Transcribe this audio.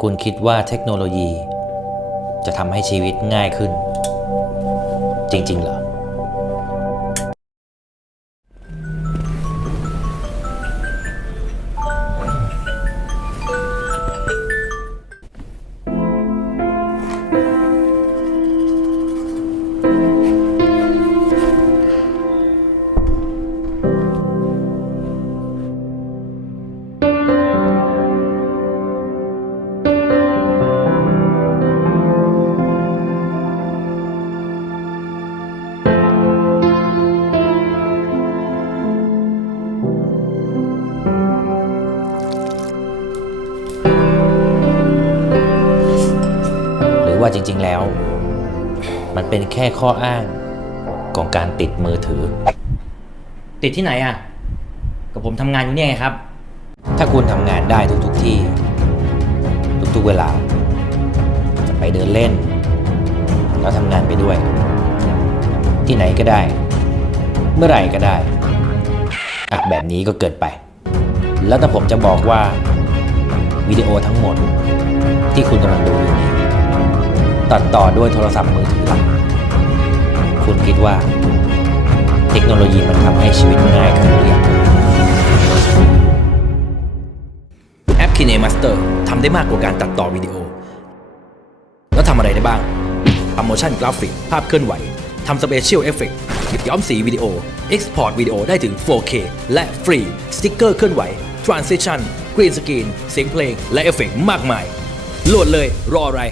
คุณคิดว่าเทคโนโลยี จะทำให้ชีวิตง่ายขึ้น จริง ๆ เหรอห รือว่าจริง ๆ แล้ว มันเป็นแค่ข้ออ้างของการติดมือถือ ติดที่ไหนอะ กับผมทำงานอยู่เนี่ยไงครับ ถ้าคุณทำงานได้ทุกๆที่ ทุกๆเวลา จะไปเดินเล่น แล้วทำงานไปด้วย ที่ไหนก็ได้ เมื่อไหร่ก็ได้อะแบบนี้ก็เกิดไป แล้วถ้าผมจะบอกว่า วิดีโอทั้งหมดที่คุณกำลังดูอยู่นี้ ตัดต่อด้วยโทรศัพท์มือถือหล่ะคุณคิดว่า เทคโนโลยีมันทำให้ชีวิตง่ายขึ้นหรือยังแอป KineMaster ทำได้มากกว่าการตัดต่อวิดีโอ แล้วทำอะไรได้บ้างทำโมชั่นกราฟิกภาพเคลื่อนไหว ทำสเปเชียลเอฟเฟกต์ย้อมสีวิดีโอ Export วิดีโอได้ถึง 4K และฟรี สติ๊กเกอร์เคลื่อนไหว Transition Green Screen เสียงเพลง และเอฟเฟกต์มากมาย โหลดเลยรออะไร